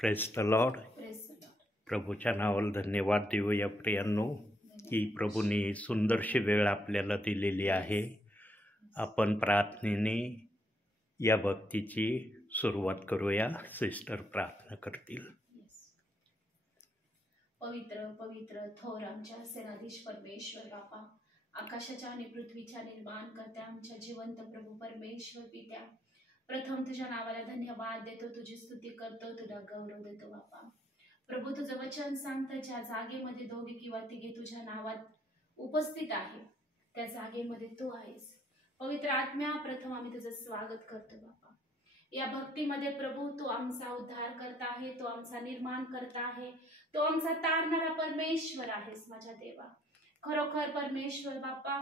Press the Lord. प्रभूच्या नावाला धन्यवाद देऊया प्रियांनो, की प्रभूने सुंदरशी वेळ आपल्याला दिलेली आहे. आपण प्रार्थनेने या भक्तीची सुरुवात करूया. सिस्टर प्रार्थना करतील. पवित्र पवित्र थोर आमच्या सेनाधीश परमेश्वर बापा, आकाशाच्या आणि पृथ्वीच्या निर्माण करत्या आमच्या जिवंत प्रभू परमेश्वर पित्या, प्रथम तुझ्या नावाला धन्यवाद देतो, तुझी स्तुती करतो, तुला गौरव देतो बापा. प्रभू तुझं वचन सांगतं, ज्या जागेमध्ये दोघे किंवा तिघे तुझ्या नावात उपस्थित आहे त्या जागेमध्ये तू आहेस. पवित्र आत्म्या, प्रथम आम्ही तुझं स्वागत करतो बापा. या भक्तीमध्ये प्रभू तू आमचा उद्धार करता आहे, तू आमचा निर्माण करता आहे, तो आमचा तारणारा परमेश्वर आहेस माझ्या देवा. खरोखर परमेश्वर बापा,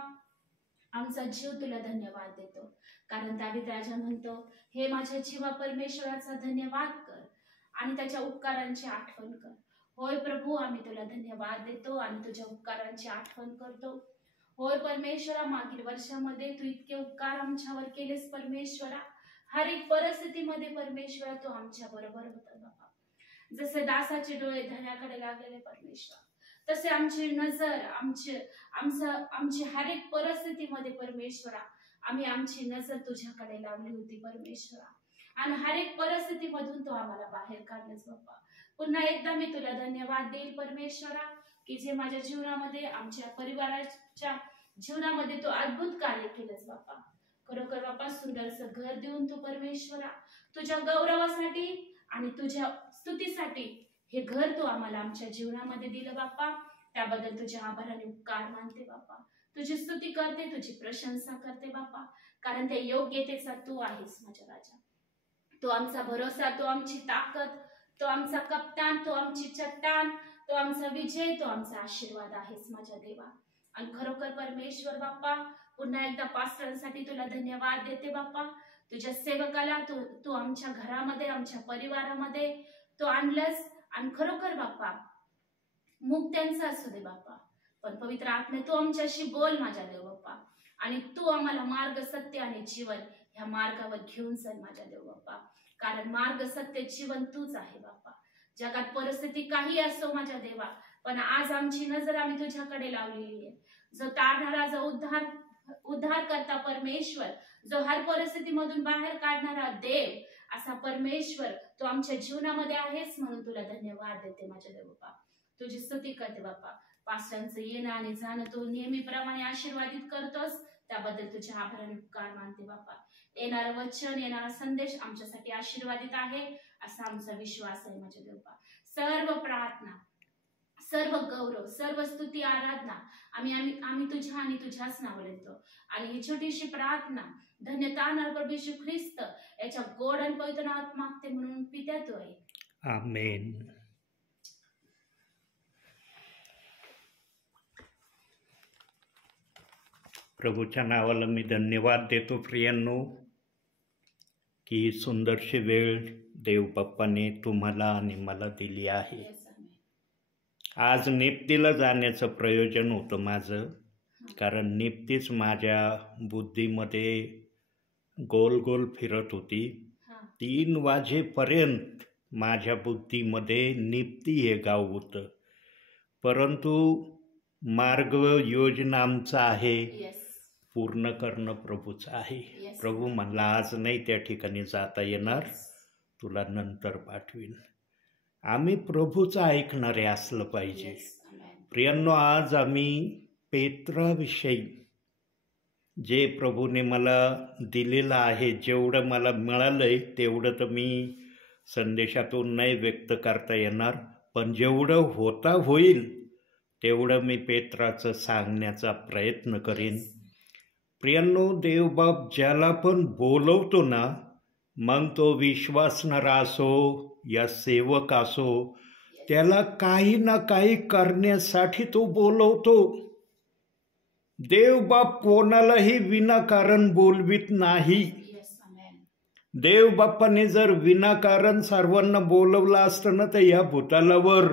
आमचा जीव तुला धन्यवाद देतो, कारण दावीद राजा म्हणतो, हे माझ्या जीवा परमेश्वराचा धन्यवाद कर आणि त्याच्या उपकारांची आठवण कर. होय प्रभू, आम्ही तुला धन्यवाद देतो आणि तुझ्या उपकारांची आठवण करतो. होय परमेश्वरा, मागील वर्षामध्ये तू इतके उपकार आमच्यावर केलेस परमेश्वरा. हर एक परिस्थितीमध्ये परमेश्वरा तू आमच्या बरोबर होता बाबा. जसे दासाचे डोळे धन्याकडे लागलेले परमेश्वर, तसे आमची नजर आमची हर एक परिस्थितीमध्ये परमेश्वरा आम्ही आमची नजर तुझ्याकडे लावली होती परमेश्वरा, आणि हर एक परिस्थितीमधून तू आम्हाला बाहेर काढलेस बाप्पा. पुन्हा एकदा मी तुला धन्यवाद देईल परमेश्वरा, की जे माझ्या जीवनामध्ये, आमच्या परिवाराच्या जीवनामध्ये तू अद्भुत कार्य केलंस बाप्पा. खरोखर बाप्पा, सुंदरसं घर देऊन तू परमेश्वरा तुझ्या गौरवासाठी आणि तुझ्या स्तुतीसाठी हे घर तू आम्हाला आमच्या जीवनामध्ये दिलं बाप्पा. त्याबद्दल तुझ्या आभार आणि उपकार मानते बाप्पा. तुझी स्तुती करते, तुझी प्रशंसा करते बाप्पा, कारण ते योग्यतेचा तू आहेस माझ्या राजा. तो आमचा भरोसा, तो आमची ताकद, तो आमचा कप्तान, तो आमची चट्टान, तो आमचा विजय, तो आमचा आशीर्वाद आहेस माझ्या देवा. आणि खरोखर परमेश्वर बाप्पा, पुन्हा एकदा पास्टरांसाठी तुला धन्यवाद देते बाप्पा. तुझ्या सेवकाला तू आमच्या घरामध्ये, आमच्या परिवारामध्ये तू आणलंस, आणि खरोखर बाप्पा मुक्त्यांचा असू दे बाप्पा, पण पवित्र आत्मे तू आमच्याशी बोल माझ्या देव बाप्पा, आणि तू आम्हाला मार्ग, सत्य आणि जीवन ह्या मार्गावर घेऊन चल माझ्या देव बाप्पा. कारण मार्ग, सत्य, जीवन तूच आहे बाप्पा. जगात परिस्थिती काही असो माझ्या देवा, पण आज आमची नजर आम्ही तुझ्याकडे लावलेली आहे. जो तारणारा, जो उद्धार करता परमेश्वर, जो हर परिस्थितीमधून बाहेर काढणारा देव, असा परमेश्वर तू आमच्या जीवनामध्ये आहेस, म्हणून तुला धन्यवाद देते माझ्या देव बाप्पा. तुझी स्तुती करते बाप्पा. पास्टरांचं येणं आणि जाणं तू नेहमीप्रमाणे आशीर्वादित करतोस, त्याबद्दल तुझे आभार आणि उपकार मानते बाप्पा. येणारं वचन, येणारा संदेश आमच्यासाठी आशीर्वादित आहे असा आमचा विश्वास आहे माझ्या देव बाप्पा. सर्व प्रार्थना, सर्व गौरव, सर्व स्तुती, आराधना आम्ही तुझ्या आणि तुझ्याच नावाला देतो. आणि ही छोटीशी प्रार्थना धन्यता प्रभू येशू ख्रिस्त याच्या गोड आणि पवित्र नावात मागते, म्हणून पित्या तू आहे. आमेन. प्रभूच्या नावाला मी धन्यवाद देतो प्रियांनो, की सुंदरशी वेळ देव बाप्पाने तुम्हाला आणि मला दिली आहे. आज निप्तीला जाण्याचं प्रयोजन होतं माझं, कारण निप्तीच माझ्या बुद्धीमध्ये गोल गोल फिरत होती. 3 वाजेपर्यंत माझ्या बुद्धीमध्ये निप्ती हे गाव होतं, परंतु मार्ग योजना आमचा आहे, पूर्ण करणं प्रभूचं आहे. प्रभू म्हणला आज नाही त्या ठिकाणी जाता येणार, तुला नंतर पाठवीन. आम्ही प्रभूचं ऐकणारे असलं पाहिजे. प्रियांनो, आज आम्ही पेत्राविषयी जे प्रभूने मला दिलेलं आहे, जेवढं मला मिळालंय तेवढं तर मी संदेशातून नाही व्यक्त करता येणार, पण जेवढं होईल तेवढं मी पेत्राचं सांगण्याचा प्रयत्न करीन. प्रियांनो, देवबाप ज्याला पण बोलवतो ना, मग तो विश्वासणारा असो या सेवक असो, त्याला काही ना काही करण्यासाठी तो बोलवतो. देवबाप कोणालाही विनाकारण बोलवित नाही. देवबाप्पाने जर विनाकारण सर्वांना बोलवलं असतं ना, तर या भूतालावर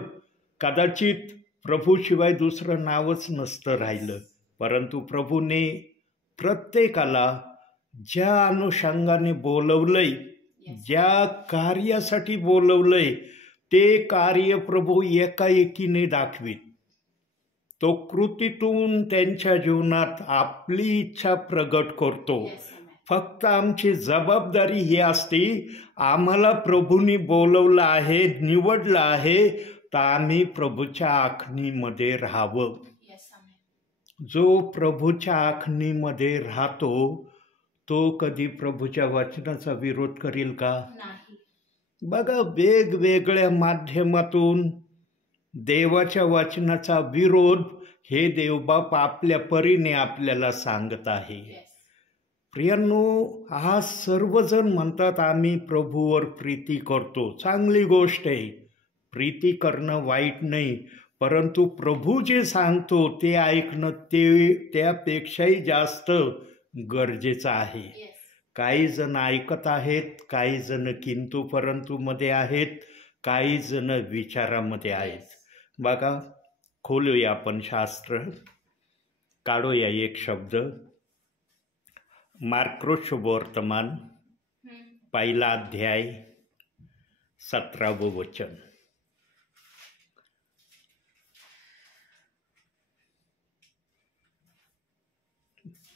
कदाचित प्रभूशिवाय दुसरं नावच नसतं राहिलं. परंतु प्रभूने प्रत्येकाला ज्या अनुषंगाने बोलवलंय, ज्या कार्यासाठी बोलवलंय, ते कार्य प्रभू एकाएकीने दाखवीत. तो कृतीतून त्यांच्या जीवनात आपली इच्छा प्रगट करतो. फक्त आमची जबाबदारी ही असते, आम्हाला प्रभूंनी बोलवलं आहे, निवडलं आहे, तर आम्ही प्रभूच्या आखणीमध्ये राहावं. जो प्रभूच्या आखणीमध्ये राहतो तो कधी प्रभूच्या वचनाचा विरोध करेल का? बघा, वेगवेगळ्या माध्यमातून देवाच्या वचनाचा विरोध हे देवबाप आपल्या परीने आपल्याला सांगत आहे. प्रियांनो, आज सर्वजण म्हणतात आम्ही प्रभूवर प्रीती करतो. चांगली गोष्ट आहे, प्रीती करणं वाईट नाही, परंतु प्रभू जे सांगतो ते ऐकणं त्यापेक्षाही जास्त गरजेचं आहे. काही जण ऐकत आहेत, काही जण किंतु परंतु मध्ये आहेत, काही जण विचारामध्ये आहेत. बघा, खोलूया आपण शास्त्र, काढूया एक शब्द. मार्क शुभवर्तमान 1 अध्याय 17 वचन.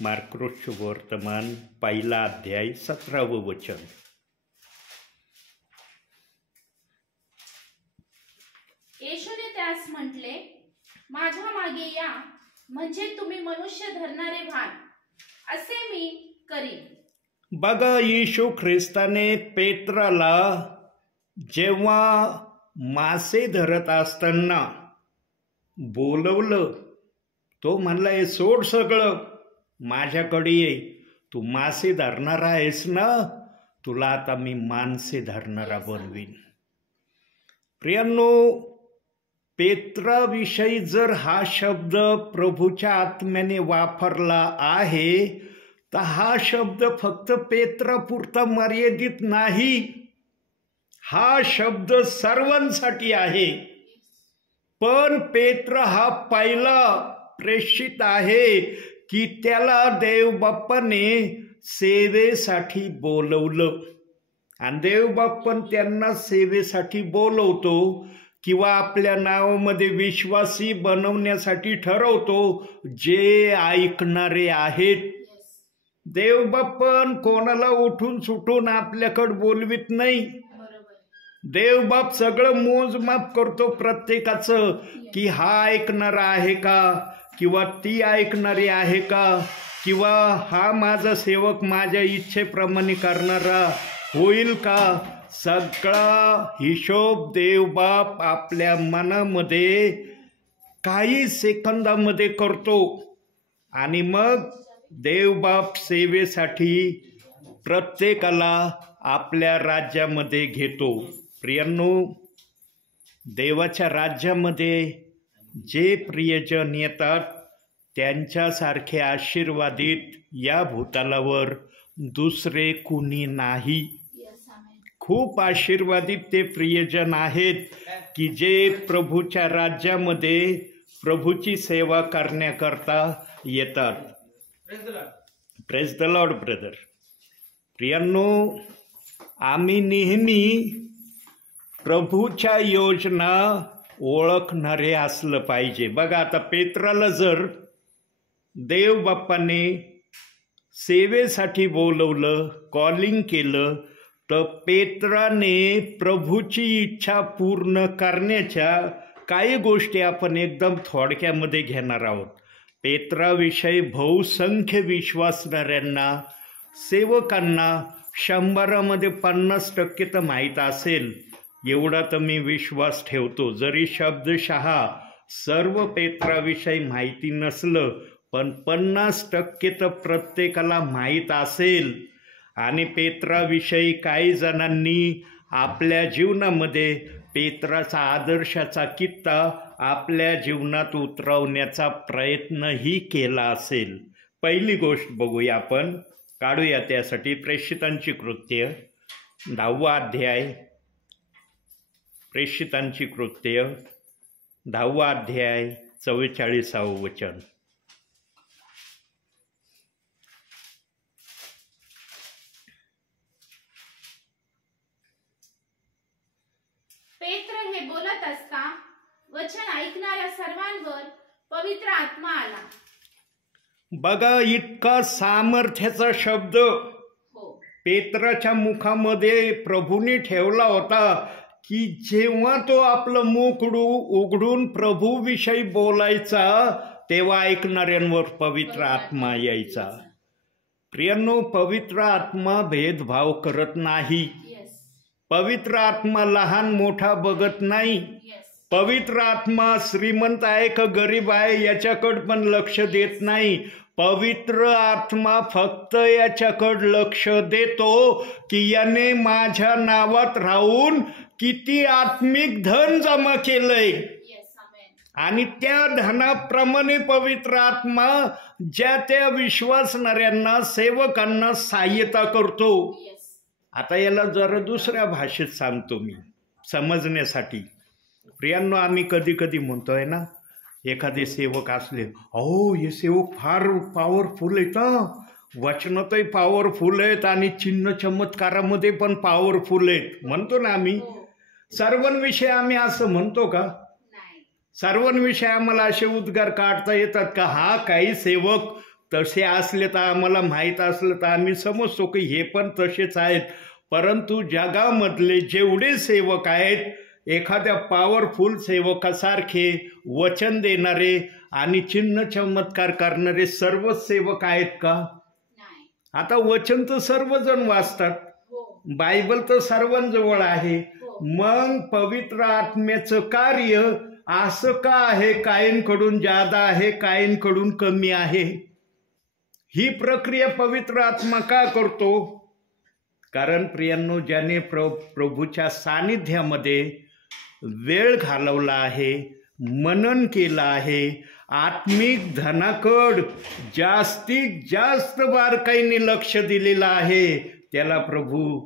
मार्क शुभवर्तमान 1 अध्याय 17 वचन. येशूने त्यास म्हटले, माझ्या मागे या, म्हणजे तुम्ही मनुष्य धरणारे व्हाल, असे मी करीन. बघा, येशू ख्रिस्ताने पेत्राला जेव्हा मासे धरत असताना बोलवलं, तो म्हणला, हे सोड सगळं, माझ्याकडे ये, तू मासे धरणार आहेस ना, तुला आता मी माणसे धरणारा बनवीन. प्रियांनो, पेत्राविषयी जर हा शब्द प्रभूच्या आत्म्याने वापरला आहे, तर हा शब्द फक्त पेत्रापुरता मर्यादित नाही, हा शब्द सर्वांसाठी आहे. पण पेत्र हा पहिला प्रेषित आहे की त्याला देवबाप्पाने सेवेसाठी बोलवलं. आणि देवबाप्पन त्यांना सेवेसाठी बोलवतो किंवा आपल्या नावामध्ये विश्वासी बनवण्यासाठी ठरवतो जे ऐकणारे आहेत. देवबाप्पन कोणाला उठून सुटून आपल्याकडे बोलवित नाही. देवबाप सगळं मोजमाप करतो प्रत्येकाचं, की हा ऐकणारा आहे का, किंवा ती ऐकणारी आहे का, किंवा हा माझा सेवक माझ्या इच्छेप्रमाणे करणारा होईल का. सगळा हिशोब देवबाप आपल्या मनामध्ये काही सेकंदामध्ये करतो आणि मग देवबाप सेवेसाठी प्रत्येकाला आपल्या राज्यामध्ये घेतो. प्रियांनो, देवाच्या राज्यामध्ये जे प्रियजन येतात त्यांच्यासारखे आशीर्वादित या भूतलावर दुसरे कुणी नाही. खूप आशीर्वादित ते प्रियजन आहेत की जे प्रभूच्या राज्यामध्ये प्रभूची सेवा करण्याकरता येतात. Praise the Lord brother. प्रियांनो, आम्ही नेहमी प्रभूच्या योजना ओळखणारे असलं पाहिजे. बघा, आता पेत्राला जर देवबाप्पाने सेवेसाठी बोलवलं, कॉलिंग केलं, तर पेत्राने प्रभूची इच्छा पूर्ण करण्याच्या काही गोष्टी आपण एकदम थोडक्यामध्ये घेणार आहोत. पेत्राविषयी बहुसंख्य विश्वासणाऱ्यांना, सेवकांना 100मध्ये 50% तर माहीत असेल, एवढा तर मी विश्वास ठेवतो. जरी शब्दशः सर्व पेत्राविषयी माहिती नसलं, पण 50% तर प्रत्येकाला माहीत असेल. आणि पेत्राविषयी काही जणांनी आपल्या जीवनामध्ये पेत्राचा आदर्शाचा कित्ता आपल्या जीवनात उतरवण्याचा प्रयत्नही केला असेल. पहिली गोष्ट बघूया आपण, काढूया त्यासाठी प्रेषितांची कृत्य 10वा अध्याय. प्रेषितांची कृत्य 10वा अध्याय 44 वचन. पेत्र हे बोलत असता वचन ऐकणाऱ्या सर्वांवर पवित्र आत्मा आला. बघा, इतका सामर्थ्याचा शब्द हो पेत्राच्या मुखामध्ये प्रभूने ठेवला होता की जेव्हा तो आपलं मुख उघडून प्रभूविषयी बोलायचा तेव्हा ऐकणाऱ्यांवर पवित्र आत्मा यायचा. प्रियांनो, पवित्र आत्मा भेदभाव करत नाही. येस पवित्र आत्मा लहान मोठा बघत नाही. येस पवित्र आत्मा श्रीमंत आहे का गरीब आहे याच्याकडे पण लक्ष देत नाही. पवित्र आत्मा फक्त याच्याकडे लक्ष देतो की याने माझ्या नावात राहून किती आत्मिक धन जमा केलंय, येस आमेन. आणि त्या धनाप्रमाणे पवित्र आत्मा ज्या त्या विश्वासणाऱ्यांना सेवकांना सहाय्यता करतो. येस आता याला जरा दुसऱ्या भाषेत सांगतो मी समजण्यासाठी. प्रियांनो, आम्ही कधी कधी म्हणतोय ना, एखादे सेवक असले, अहो हे सेवक फार पॉवरफुल आहेत, वचनातही पॉवरफुल आहेत आणि चिन्ह चमत्कारामध्ये पण पॉवरफुल आहेत म्हणतो ना आम्ही. हो सर्वांविषयी आम्ही असं म्हणतो का? नाही. सर्वांविषयी आम्हाला असे उद्गार काढता येतात का? हा, काही सेवक तसे असले तर आम्हाला माहीत असलं तर आम्ही समजतो की हे पण तसेच आहेत. परंतु जगामधले जेवढे सेवक आहेत, एखाद्या पॉवरफुल सेवकासारखे वचन देणारे आणि चिन्ह चमत्कार करणारे सर्वच सेवक आहेत का? नाही. आता वचन तर सर्वजण वाचतात, हो बायबल तर सर्वांजवळ आहे. हो मग पवित्र आत्म्याचं कार्य असं का आहे? काहींकडून जादा आहे, काहींकडून कमी आहे. ही प्रक्रिया पवित्र आत्मा का करतो? कारण प्रियांनो, ज्याने प्रभूच्या सानिध्यामध्ये वेळ घालवला आहे, मनन केलं आहे, आत्मिक धनाकड जास्तीत जास्त बारकाईने लक्ष दिलेलं आहे, त्याला प्रभू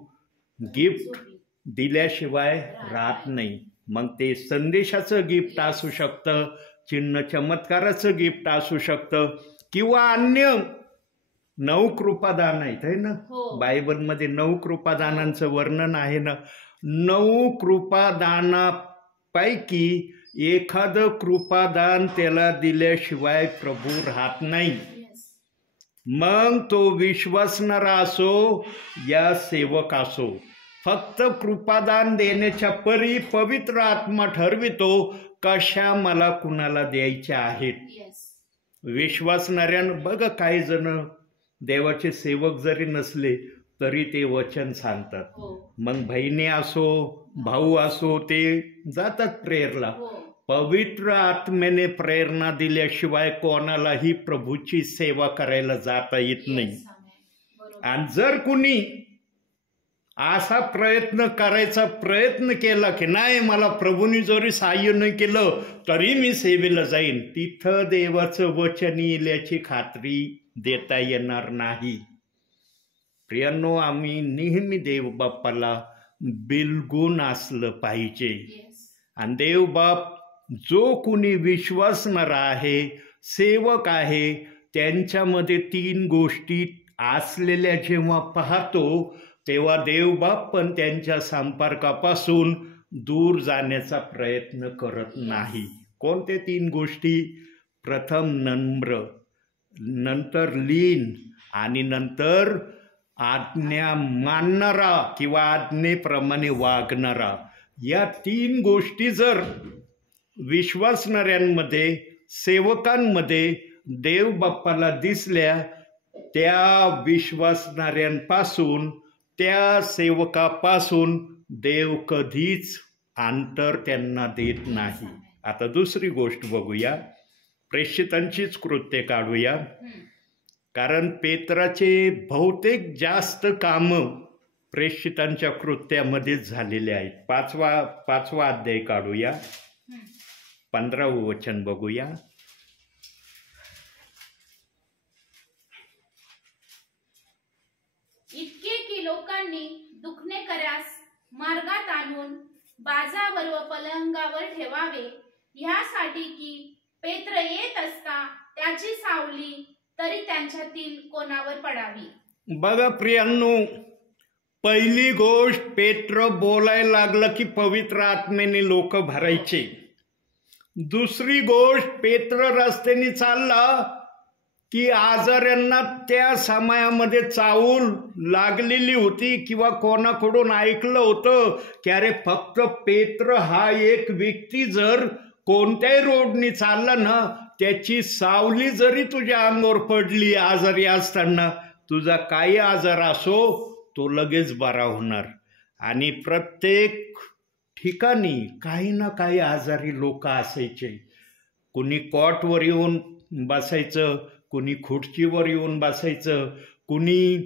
गिफ्ट दिल्याशिवाय राहत नाही. मग ते संदेशाचं गिफ्ट असू शकतं, चिन्ह चमत्काराचं गिफ्ट असू शकतं, किंवा अन्य 9 कृपादान आहेत है ना. हो. बायबलमध्ये 9 कृपादानांचं वर्णन आहे ना. 9 कृपादानापैकी एखादं कृपादान त्याला दिल्याशिवाय प्रभू राहत नाही. येस मग तो विश्वासणारा असो या सेवक असो, फक्त कृपादान देण्याच्या परी पवित्र आत्मा ठरवितो कशा मला कुणाला द्यायच्या आहेत. येस विश्वासणाऱ्यानं बघा, काही जण देवाचे सेवक जरी नसले तरी ते वचन सांगतात. हो मग बहिणी असो भाऊ असो ते जातात प्रेरला. हो पवित्र आत्म्याने प्रेरणा दिल्याशिवाय कोणालाही प्रभूची सेवा करायला जाता येत नाही. येस आमेन. बरोबर. आणि जर कुणी असा प्रयत्न करायचा प्रयत्न केला की नाही, मला प्रभूंनी जरी सहाय्य नाही केलं तरी मी सेवेला जाईन, तिथं देवाचं वचन येईल याची खात्री देता येणार नाही. प्रियांनो, आम्ही नेहमी देव बाप्पाला बिलगून असलं पाहिजे. येस आणि देवबाप जो कुणी विश्वासणारा आहे, सेवक आहे, त्यांच्यामध्ये 3 गोष्टी असलेल्या जेव्हा पाहतो तेव्हा देवबाप पण त्यांच्या संपर्कापासून दूर जाण्याचा प्रयत्न करत नाही. कोणते 3 गोष्टी? प्रथम नम्र, नंतर लीन आणि नंतर आज्ञा मानणारा किंवा आज्ञेप्रमाणे वागणारा. या 3 गोष्टी जर विश्वासणाऱ्यांमध्ये, सेवकांमध्ये देव बाप्पाला दिसल्या, त्या विश्वासणाऱ्यांपासून, त्या सेवकापासून देव कधीच अंतर त्यांना देत नाही. आता दुसरी गोष्ट बघूया, प्रेषितांचीच कृत्ये काढूया. कारण पेत्राचे बहुतेक जास्त कामं प्रेषितांच्या कृत्यामध्येच झालेले आहेत. 5वा अध्याय काढूया, 15वं वचन बघूया. इतके की लोकांनी दुखणे करास मार्गात आणून बाजावर व पलंगावर ठेवावे, ह्यासाठी की पेत्र येत असता त्याची सावली तरी त्यांच्यातील कोणावर पडावी. बघा प्रियांनो, पहिली गोष्ट, पेत्र बोलायला लागलं की पवित्र आत्मेने लोक भरायचे. दुसरी गोष्ट, पेत्र रस्त्याने चालला की आजाऱ्यांना त्या समयामध्ये चावूल लागलेली होती किंवा कोणाकडून ऐकलं होतं की अरे फक्त पेत्र हा एक व्यक्ती जर कोणत्याही रोडनी चालला ना, त्याची सावली जरी तुझ्या अंगावर पडली आजारी असताना, तुझा काही आजार असो तो लगेच बरा होणार. आणि प्रत्येक ठिकाणी काही ना काही आजारी लोक असायचे. कुणी कॉटवर येऊन बसायचं, कुणी खुर्चीवर येऊन बसायचं, कुणी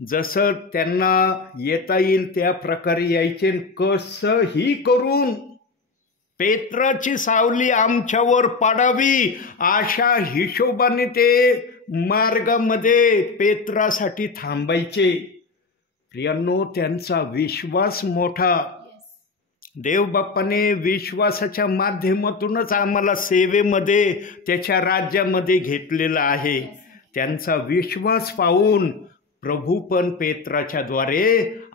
जसं त्यांना येता येईल त्या प्रकारे यायचे. कसंही करून पेत्राची सावली आमच्यावर पडावी अशा हिशोबाने ते मार्गामध्ये पेत्रासाठी थांबायचे. प्रियांनो, त्यांचा विश्वास मोठा. देव बाप्पाने विश्वासाच्या माध्यमातूनच आम्हाला सेवेमध्ये, त्याच्या राज्यामध्ये घेतलेलं आहे. त्यांचा विश्वास पाहून प्रभू पण पेत्राच्या द्वारे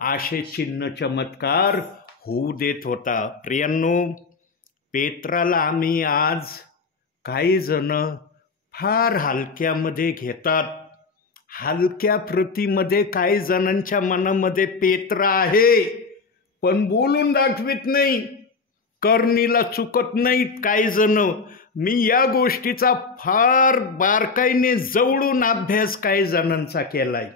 असे चिन्ह चमत्कार होऊ देत होता. प्रियांनो, पेत्राला आम्ही आज काही जण फार हलक्यामध्ये घेतात. हलक्या प्रतीमध्ये काही जणांच्या मनामध्ये पेत्र आहे, पण बोलून दाखवित नाही, करणीला चुकत नाहीत काही जण. मी या गोष्टीचा फार बारकाईने जवळून अभ्यास काही जणांचा केलाय.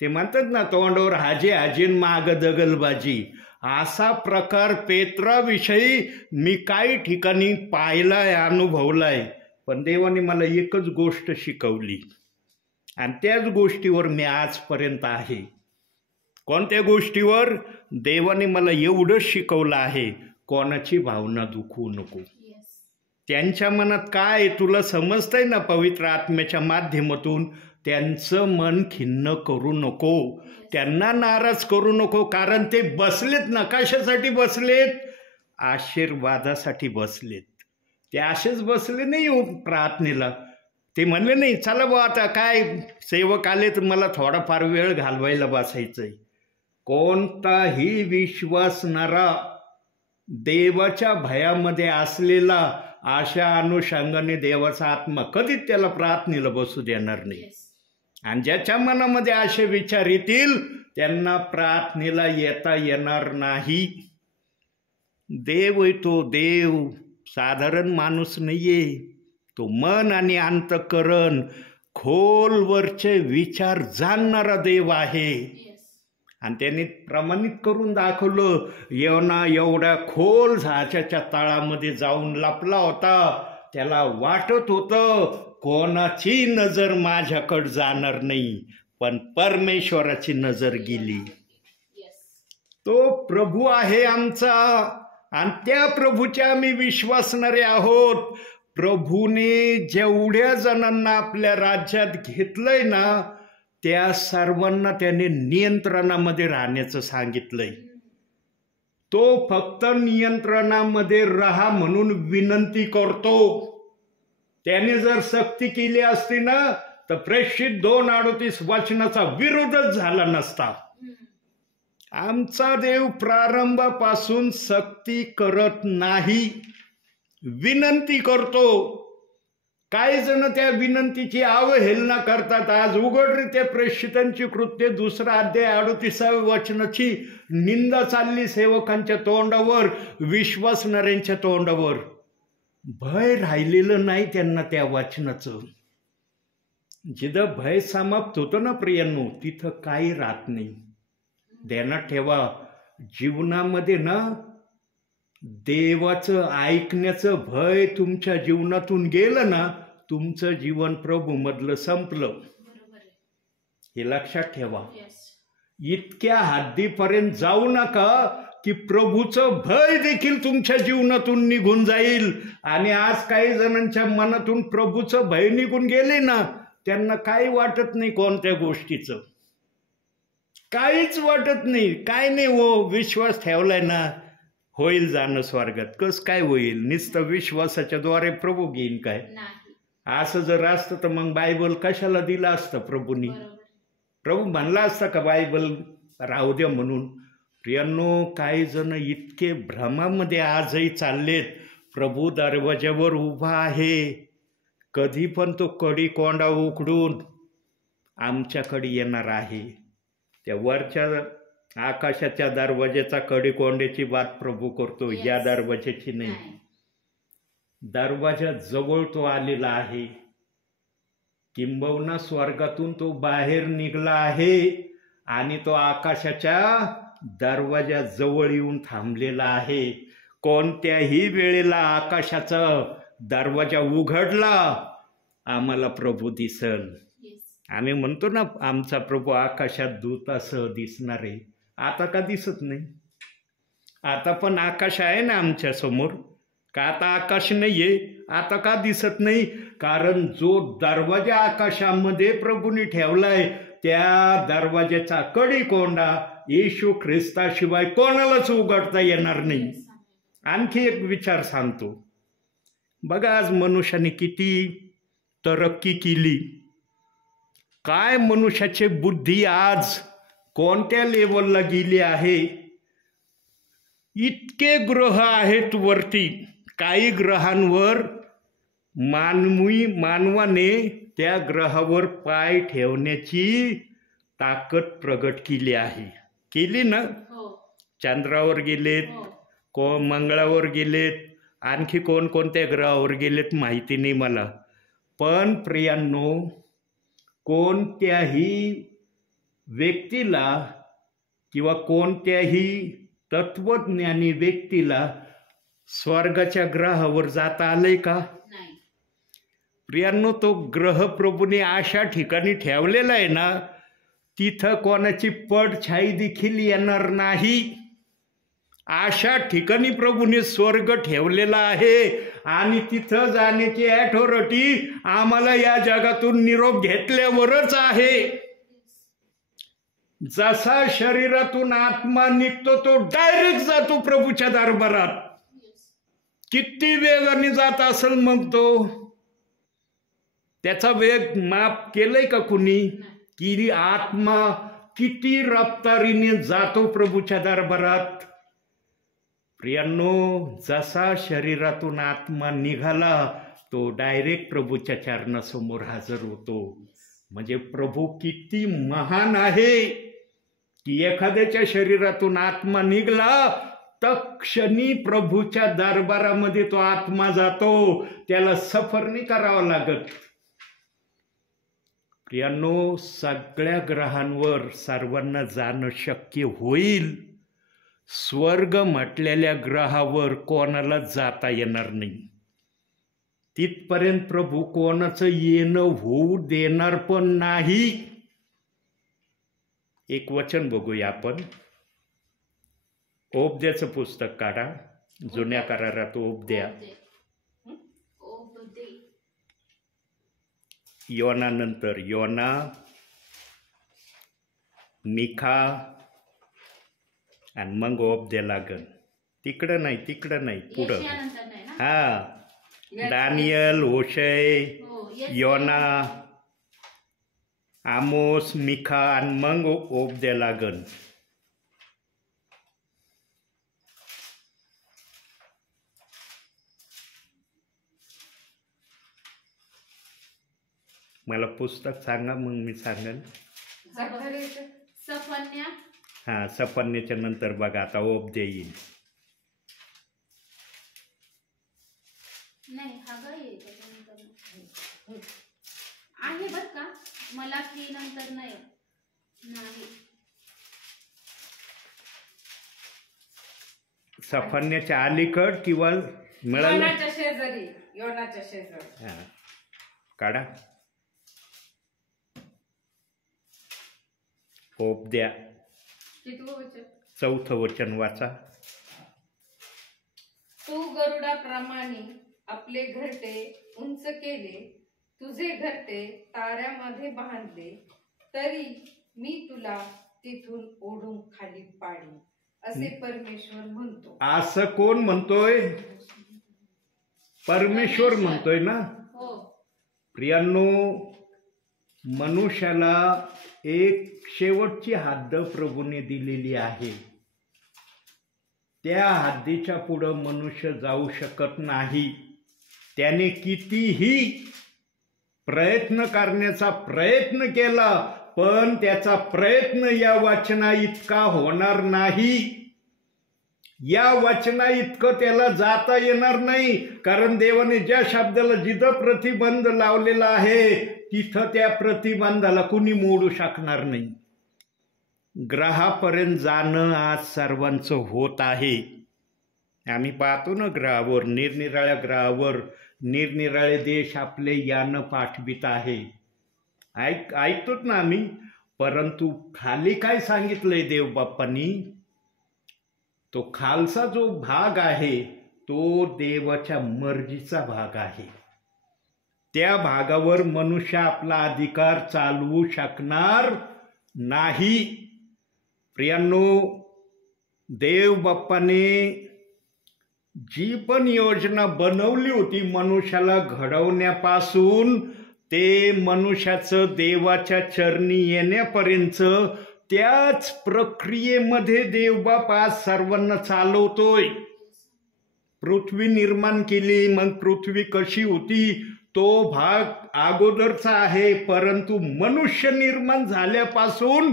ते म्हणतात ना, तोंडावर हाजे हाजीन माग दगलबाजी, असा प्रकार पेत्राविषयी मी काही ठिकाणी पाहिलाय, अनुभवलाय. पण देवाने मला एकच गोष्ट शिकवली आणि त्याच गोष्टीवर मी आजपर्यंत आहे. कोणत्या गोष्टीवर? देवाने मला एवढंच शिकवलं आहे, कोणाची भावना दुखवू नको. त्यांच्या मनात काय तुला समजतंय ना, पवित्र आत्म्याच्या माध्यमातून त्यांचं मन खिन्न करू नको, त्यांना नाराज करू नको. कारण ते बसलेत ना, कशासाठी बसलेत? आशीर्वादासाठी बसलेत. ते असेच बसले नाही प्रार्थनेला. ते म्हणले नाही चला बा आता काय सेवक आले तर मला थोडाफार वेळ घालवायला बसायचंय. कोणताही विश्वासणारा देवाच्या भयामध्ये असलेला अशा अनुषंगाने देवाचा आत्मा कधीच त्याला प्रार्थनेला बसू देणार नाही. आणि ज्याच्या मनामध्ये असे विचार येतील त्यांना प्रार्थनेला येता येणार नाही. देव आहे तो, देव साधारण माणूस नाहीये. तो मन आणि अंतःकरण खोलवरचे विचार जाणणारा देव आहे. आणि त्यांनी प्रमाणित करून दाखवलं. योना एवढ्या खोल झाच्याच्या तळामध्ये जाऊन लपला होता. त्याला वाटत होतं कोणाची नजर माझ्याकडे जाणार नाही, पण परमेश्वराची नजर गेली. तो प्रभू आहे आमचा आणि त्या प्रभूच्या आम्ही विश्वासणारे आहोत. प्रभूने जेवढ्या जणांना आपल्या राज्यात घेतलंय ना, त्या सर्वांना त्याने नियंत्रणामध्ये राहण्याचं सांगितलंय. तो फक्त नियंत्रणामध्ये राहा म्हणून विनंती करतो. त्याने जर सक्ती केली असती ना तर प्रेषित 2:38 वचनाचा विरोधच झाला नसता. आमचा देव प्रारंभापासून सक्ती करत नाही, विनंती करतो. काही जण त्या विनंतीची अवहेलना करतात. आज उघडरीत्या प्रेषितांची कृत्य 2 अध्याय 38 वचनाची निंदा चालली सेवकांच्या तोंडावर, विश्वासणाऱ्यांच्या तोंडावर. भय राहिलेलं नाही त्यांना त्या वचनाचं. जिथं भय समाप्त होतं ना प्रियांनो, तिथं काही राहत नाही. ध्यानात ठेवा, जीवनामध्ये ना देवाचं ऐकण्याचं भय तुमच्या जीवनातून गेलं ना, तुमचं जीवन प्रभूमधलं संपलं. हे लक्षात ठेवा. इतक्या हद्दीपर्यंत जाऊ नका की प्रभूचं भय देखील तुमच्या जीवनातून निघून जाईल. आणि आज काही जणांच्या मनातून प्रभूचं भय निघून गेले ना, त्यांना काही वाटत नाही कोणत्या गोष्टीचं, काहीच वाटत नाही. काय नाही हो, विश्वास ठेवलाय ना, होईल जाणं स्वर्गात. कस काय होईल? नुसतं विश्वासाच्या द्वारे प्रभू घेईन काय? असं जर असतं तर मग बायबल कशाला दिलं असतं प्रभूंनी? प्रभू म्हणला असता का बायबल राहू द्या म्हणून. प्रियांनो, काही जण इतके भ्रमामध्ये आजही चाललेत. प्रभू दरवाज्यावर उभा आहे, कधी पण तो कडी कोंडा उघडून आमच्याकडे येणार आहे. त्या वरच्या आकाशाच्या दरवाज्याचा कडी कोंड्याची बात प्रभू करतो, या दरवाज्याची नाही. दरवाजा जवळ तो आलेला आहे, किंबहुना स्वर्गातून तो बाहेर निघला आहे आणि तो आकाशाच्या दरवाजाजवळ येऊन थांबलेला आहे. कोणत्याही वेळेला आकाशाचा दरवाजा उघडला आम्हाला प्रभू दिसल. आम्ही म्हणतो ना, आमचा प्रभू आकाशात दूतासह दिसणार आहे. आता का दिसत नाही? आता पण आकाश आहे ना आमच्या समोर. का आता आकाश नाहीये? आता का दिसत नाही? कारण जो दरवाजा आकाशामध्ये प्रभूने ठेवलाय त्या दरवाजाचा कडी कोंडा येशू ख्रिस्ताशिवाय कोणालाच उघडता येणार नाही. आणखी एक विचार सांगतो. बघा, आज मनुष्याने किती तरक्की केली. काय मनुष्याची बुद्धी आज कोणत्या लेवलला गेली आहे. इतके ग्रह आहेत वरती. काही ग्रहांवर मानवाने त्या ग्रहावर पाय ठेवण्याची ताकद प्रगट केली आहे. केली ना? चंद्रावर गेलेत, मंगळावर गेलेत, आणखी कोणकोणत्या ग्रहावर गेलेत माहिती नाही मला. पण प्रियांनो, कोणत्याही व्यक्तीला किंवा कोणत्याही तत्वज्ञानी व्यक्तीला स्वर्गाच्या ग्रहावर जाता आलंय का? प्रियांनो, तो ग्रह प्रभूने अशा ठिकाणी ठेवलेला आहे ना, तिथं कोणाची पडछाई देखील येणार नाही. अशा ठिकाणी प्रभूने स्वर्ग ठेवलेला आहे आणि तिथं जाण्याची अथॉरिटी आम्हाला या जगातून निरोप घेतल्यावरच आहे. जसा शरीरातून आत्मा निघतो तो डायरेक्ट जातो प्रभूच्या दरबारात. किती वेगाने जात असेल मग तो? त्याचा वेग माप केलंय का कुणी? की आत्मा किती रफ्तारीने जातो प्रभूच्या दरबारात. प्रियांनो, जसा शरीरातून आत्मा निघाला तो डायरेक्ट प्रभूच्या चरणासमोर हजर होतो. म्हणजे प्रभू किती महान आहे की एखाद्याच्या शरीरातून आत्मा निघला तत्क्षणी प्रभूच्या दरबारामध्ये तो आत्मा जातो. त्याला सफर नाही करावं लागत. प्रियांनो, सगळ्या ग्रहांवर सर्वांना जाणं शक्य होईल. स्वर्ग म्हटलेल्या ग्रहावर कोणाला जाता येणार नाही. तिथपर्यंत प्रभू कोणाचं येणं होऊ देणार पण नाही. एक वचन बघूया आपण. ओबद्याचं पुस्तक काढा, जुन्या करारात ओबद्या. योना नंतर योना, मिखा आणि मग ओबद्या लागन. तिकडं नाही पुढं. हा, दानियल, होशय, योना, आमोस, मिखा आणि मग ओबद्या लागन. मला पुस्तक सांगा, मग मी सांगेन. सफन्या. हा, सफन्याच्या नंतर बघा आता ओबद्या येईल. नाही, आहे बर का, मला की नंतर नाही. सफन्याच्या अलीकड किंवा योनाच्या शेजारी. हा, काढा. ओबद्या 4थं वचन वाचा. तू गरुडाप्रमाणे आपले घरटे उंच केले, तुझे घरटे ताऱ्यामध्ये बांधले, तरी मी तुला तिथून ओढून खाली पाडीन, असे परमेश्वर म्हणतो. असं कोण म्हणतोय? परमेश्वर म्हणतोय ना. हो प्रियांनो, मनुष्याला एक शेवटची हद्द प्रभूने दिलेली आहे. त्या हद्दीच्या पुढं मनुष्य जाऊ शकत नाही. त्याने कितीही प्रयत्न करण्याचा प्रयत्न केला, पण त्याचा प्रयत्न या वचना इतका होणार नाही. या वचना इतकं त्याला जाता येणार नाही. कारण देवाने ज्या शब्दाला जिथं प्रतिबंध लावलेला आहे तिथं त्या प्रतिबंधाला कुणी मोडू शकणार नाही. ग्रहापर्यंत जाणं आज सर्वांचं होत आहे. आम्ही पाहतो ना, ग्रहावर, निरनिराळ्या ग्रहावर निरनिराळे देश आपले यानं पाठवित आहे. ऐकतोच ना आम्ही. परंतु खाली काय सांगितलंय देवबाप्पांनी, तो खालचा जो भाग आहे तो देवाच्या मर्जीचा भाग आहे. त्या भागावर मनुष्य आपला अधिकार चालवू शकणार नाही. प्रियांनो, देवबाप्पाने जी पण योजना बनवली होती मनुष्याला घडवण्यापासून ते मनुष्याचं देवाच्या चरणी येण्यापर्यंत, त्याच प्रक्रियेमध्ये देवबाप आज सर्वांना चालवतोय. पृथ्वी निर्माण केली, मग पृथ्वी कशी होती तो भाग अगोदरचा आहे. परंतु मनुष्य निर्माण झाल्यापासून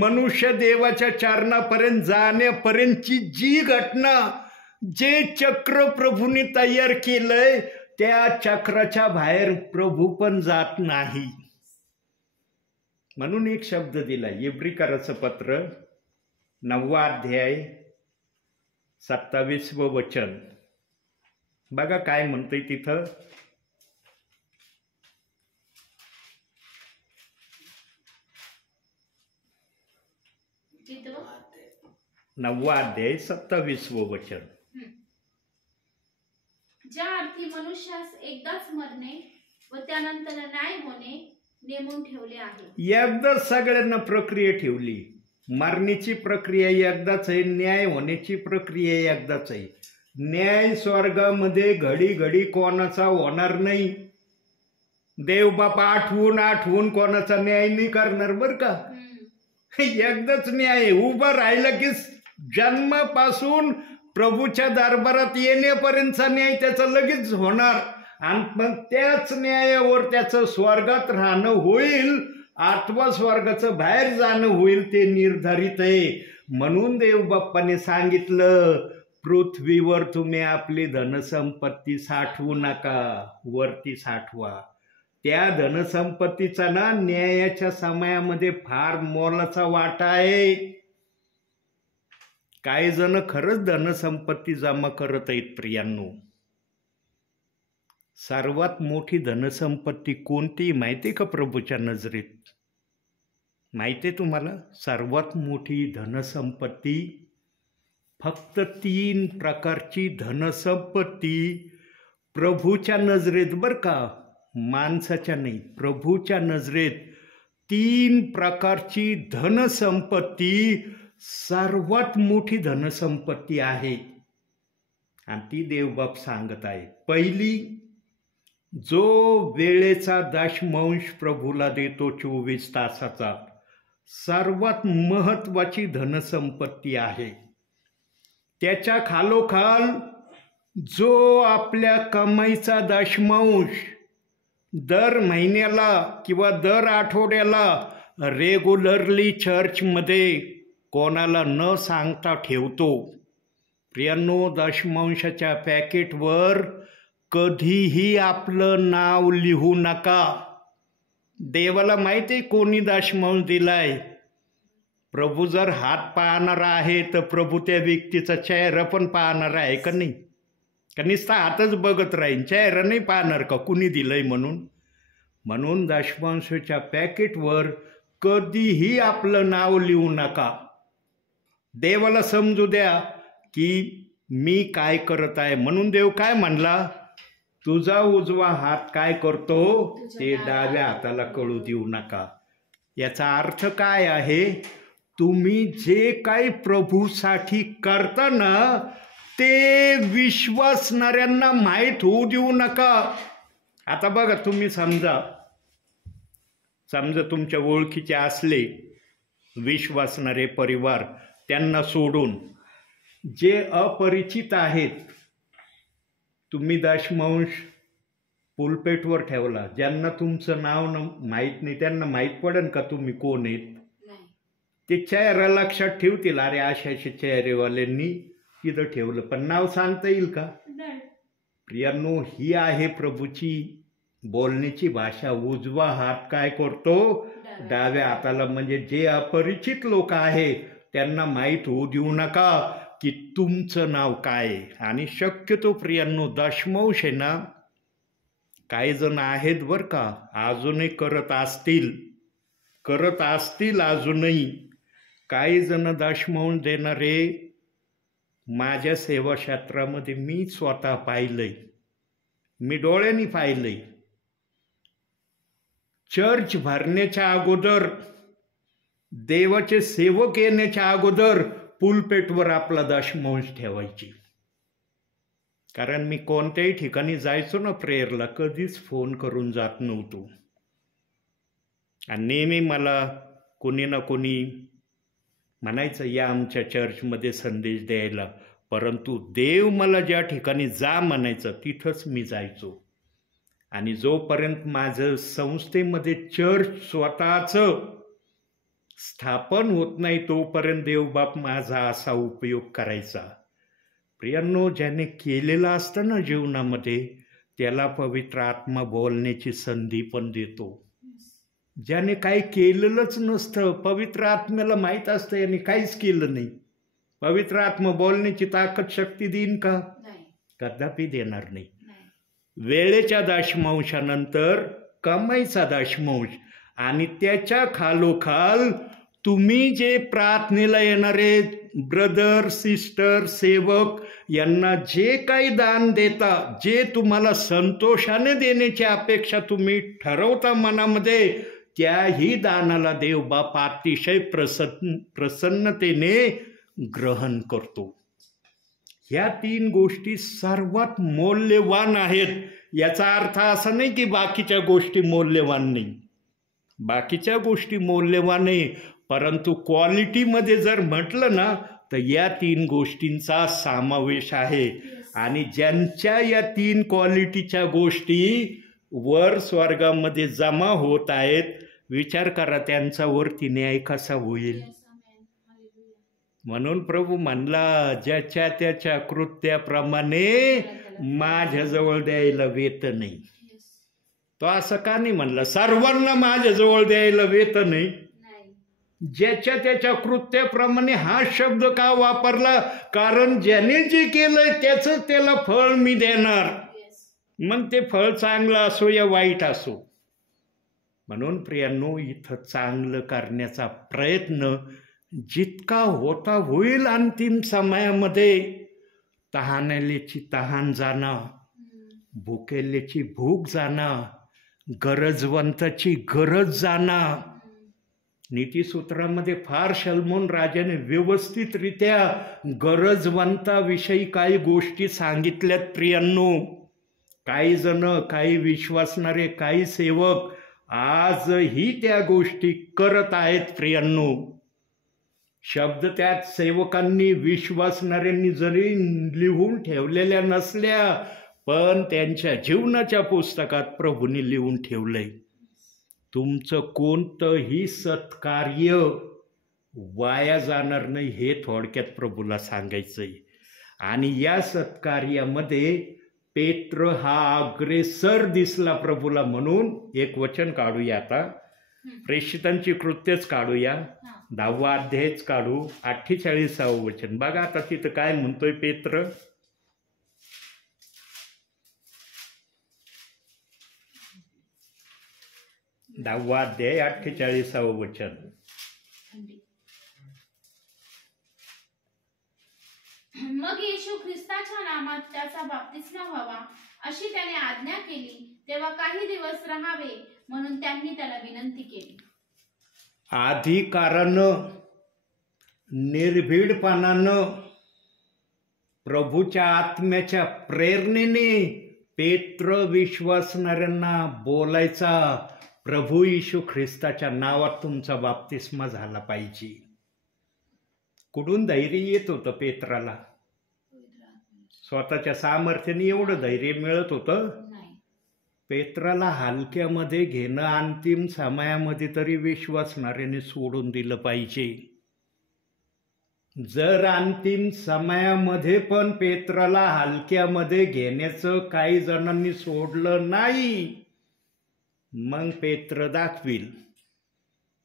मनुष्य देवाच्या चरणापर्यंत जाण्यापर्यंतची जी घटना, जे चक्र प्रभूने तयार केलंय, त्या चक्राच्या बाहेर प्रभू पण जात नाही. म्हणून एक शब्द दिला, इब्रिकराचं पत्र 9वा अध्याय 27वं वचन. बघा काय म्हणतंय तिथं. कितवं? 9वा अध्याय 27वं वचन. ज्या अर्थी मनुष्यास एकदाच मरणे व त्यानंतर न्याय होणे नेमून ठेवले आहे. एकदाच सगळ्यांना प्रक्रिया ठेवली. मरण्याची प्रक्रिया एकदाच आहे, न्याय होण्याची प्रक्रिया एकदाच आहे. न्याय स्वर्गामध्ये घडी घडी कोणाचा होणार नाही. देवबाप आठवून कोणाचा न्याय नाही करणार बरं का. एकदाच न्याय उभा राहिला की जन्मापासून प्रभूच्या दरबारात येण्यापर्यंतचा न्याय त्याचा लगेच होणार. आणि मग त्याच न्यायावर त्याचं स्वर्गात राहणं होईल, आठवा स्वर्गाचं बाहेर जाणं होईल, ते निर्धारित आहे. म्हणून देवबाप्पाने सांगितलं, पृथ्वीवर तुम्ही आपली धनसंपत्ती साठवू नका, वरती साठवा. त्या धनसंपत्तीचा ना न्यायाच्या समयामध्ये फार मोलाचा वाटा आहे. काही जण खरंच धनसंपत्ती जमा करत आहेत. प्रियांनो, सर्वात मोठी धनसंपत्ती कोणती माहिती का प्रभूच्या नजरेत? माहिती तुम्हाला? सर्वात मोठी धनसंपत्ती, फक्त 3 प्रकारची धनसंपत्ती प्रभूच्या नजरेत बरं का, माणसाच्या नाही, प्रभूच्या नजरेत 3 प्रकारची धनसंपत्ती सर्वात मोठी धनसंपत्ती आहे. आणि ती देवबाप सांगत आहे. पहिली, जो वेळेचा दशमांश प्रभूला देतो 24 तासाचा, सर्वात महत्वाची धनसंपत्ती आहे. त्याच्या खालोखाल जो आपल्या कमाईचा दशमांश दर महिन्याला किंवा दर आठवड्याला रेग्युलरली चर्चमध्ये कोणाला न सांगता ठेवतो. प्रियांनो, दशमांशाच्या पॅकेटवर कधीही आपलं नाव लिहू नका. देवाला माहिती आहे कोणी दशमांश दिलाय. प्रभू जर हात पाहणार आहे तर प्रभू त्या व्यक्तीचा चेहरा पण पाहणार आहे का नाही? का नुसता हातच बघत राहीन, चेहरा नाही पाहणार का कुणी दिलंय म्हणून? म्हणून दशमांशाच्या पॅकेटवर कधीही आपलं नाव लिहू नका. देवाला समजू द्या की मी काय करत आहे. म्हणून देव काय म्हणला, तुझा उजवा हात काय करतो ते डाव्या हाताला कळू देऊ नका. याचा अर्थ काय आहे? तुम्ही जे काही प्रभूसाठी करता ना ते विश्वासणाऱ्यांना माहीत होऊ देऊ नका. आता बघा, तुम्ही समजा समजा तुमच्या ओळखीचे असले विश्वासणारे परिवार, त्यांना सोडून जे अपरिचित आहेत, तुम्ही दशमांश पुलपेटवर ठेवला. ज्यांना तुमचं नाव माहीत नाही त्यांना माहीत पडेल का तुम्ही कोण आहेत? ते चेहरा लक्षात ठेवतील, अरे अशा चेहरेवाल्यांनी इथं ठेवलं, पण नाव सांगता येईल का? प्रियांनो, ही आहे प्रभूची बोलण्याची भाषा. उजवा हात काय करतो? डाव्या हाताला. म्हणजे जे अपरिचित लोक आहे त्यांना माहीत होऊ देऊ नका की तुमचं नाव काय. आणि शक्यतो प्रियांनो, दशमांश आहे ना, काही जण आहेत बरं का, अजूनही करत असतील अजूनही काही जण दशमांश देणारे. माझ्या सेवा क्षेत्रामध्ये मी स्वतः पाहिलंय, मी डोळ्यांनी पाहिलंय. चर्च भरण्याच्या अगोदर, देवाचे सेवक येण्याच्या अगोदर पुलपेटवर आपला दशमांश ठेवायची. कारण मी कोणत्याही ठिकाणी जायचो ना प्रेयरला, कधीच फोन करून जात नव्हतो. आणि नेहमी मला कोणी ना कोणी म्हणायचं या आमच्या चर्चमध्ये संदेश द्यायला, परंतु देव मला ज्या ठिकाणी जा म्हणायचं तिथंच मी जायचो. आणि जोपर्यंत माझं संस्थेमध्ये चर्च स्वतःचं स्थापन होत नाही तोपर्यंत देवबाप माझा असा उपयोग करायचा. प्रियांनो, ज्याने केलेलं असतं ना जीवनामध्ये, त्याला पवित्र आत्मा बोलण्याची संधी पण देतो. ज्याने काही केलेलंच नसतं, पवित्र आत्म्याला माहीत असतं याने काहीच केलं नाही, पवित्र आत्मा बोलण्याची ताकद शक्ती देईन का? कदापि देणार नाही. वेळेच्या दशमांशानंतर कमाईचा दशमांश, आणि त्याच्या खालोखाल तुम्ही जे प्रार्थनेला येणारे ब्रदर सिस्टर सेवक यांना जे काही दान देता, जे तुम्हाला संतोषाने देण्याची अपेक्षा तुम्ही ठरवता मनामध्ये, त्याही दानाला देवबाप अतिशय प्रसन्नतेने ग्रहण करतो. ह्या 3 गोष्टी सर्वात मौल्यवान आहेत. याचा अर्थ असा नाही की बाकीच्या गोष्टी मौल्यवान नाही, बाकीच्या गोष्टी मौल्यवान आहे, परंतु क्वालिटीमध्ये जर म्हटलं ना तर या 3 गोष्टींचा समावेश आहे. आणि ज्यांच्या या 3 क्वालिटीच्या गोष्टी वर स्वर्गामध्ये जमा होत आहेत, विचार करा त्यांचा वरती न्याय कसा होईल. म्हणून प्रभू म्हणला, ज्याच्या त्याच्या कृत्याप्रमाणे माझ्याजवळ द्यायला वेत नाही. तो असं का नाही म्हणला सर्वांना माझ्याजवळ द्यायला वेत नाही? ज्याच्या त्याच्या कृत्याप्रमाणे हा शब्द का वापरला? कारण ज्याने जे केलंय त्याचं त्याला फळ मी देणार. मग ते फळ चांगलं असो या वाईट असो. म्हणून प्रियांनो, इथं चांगलं करण्याचा प्रयत्न जितका होता होईल अंतिम समयामध्ये, तहानलेची तहान जाणं, भुकेलेची भूक जाणं, गरजवंताची गरज जाणं. नीतिसूत्रामध्ये फार शल्मोन राजाने व्यवस्थितरित्या गरजवंताविषयी काही गोष्टी सांगितल्यात प्रियांनो. काही जण, काही विश्वासणारे, काही सेवक आजही त्या गोष्टी करत आहेत प्रियांनो. शब्द त्यात सेवकांनी, विश्वासणाऱ्यांनी जरी लिहून ठेवलेल्या नसल्या, पण त्यांच्या जीवनाच्या पुस्तकात प्रभूंनी लिहून ठेवलंय. तुमचं कोणतंही सत्कार्य वाया जाणार नाही, हे थोडक्यात प्रभूला सांगायचंय. आणि या सत्कार्यामध्ये पेत्र हा अग्रेसर दिसला प्रभूला. म्हणून एक वचन काढूया आता, प्रेषितांची कृत्यच काढूया, 10वा अध्यायच काढू, 48व वचन बघा. आता तिथं काय म्हणतोय पेत्र? दहावा अध्याय 48व वचन. मग येशू ख्रिस्ताच्या नामात त्याचा बाप्तिस्मा व्हावा अशी त्याने आज्ञा केली. तेव्हा काही दिवस राहावे म्हणून त्यांनी त्याला विनंती केली. अधिकारानं, निर्भीडपणानं, प्रभूच्या आत्म्याच्या प्रेरणेने पेत्र विश्वासणाऱ्यांना बोलायचा, प्रभू येशू ख्रिस्ताच्या नावात तुमचा बाप्तिस्मा झाला पाहिजे. कुठून धैर्य येत होतं पेत्राला? स्वतःच्या सामर्थ्याने एवढं धैर्य मिळत होतं? पेत्राला हलक्यामध्ये घेणं अंतिम समयामध्ये तरी विश्वासणाऱ्याने सोडून दिलं पाहिजे. जर अंतिम समयामध्ये पण पेत्राला हलक्यामध्ये घेण्याचं काही जणांनी सोडलं नाही, मग पेत्र दाखवील.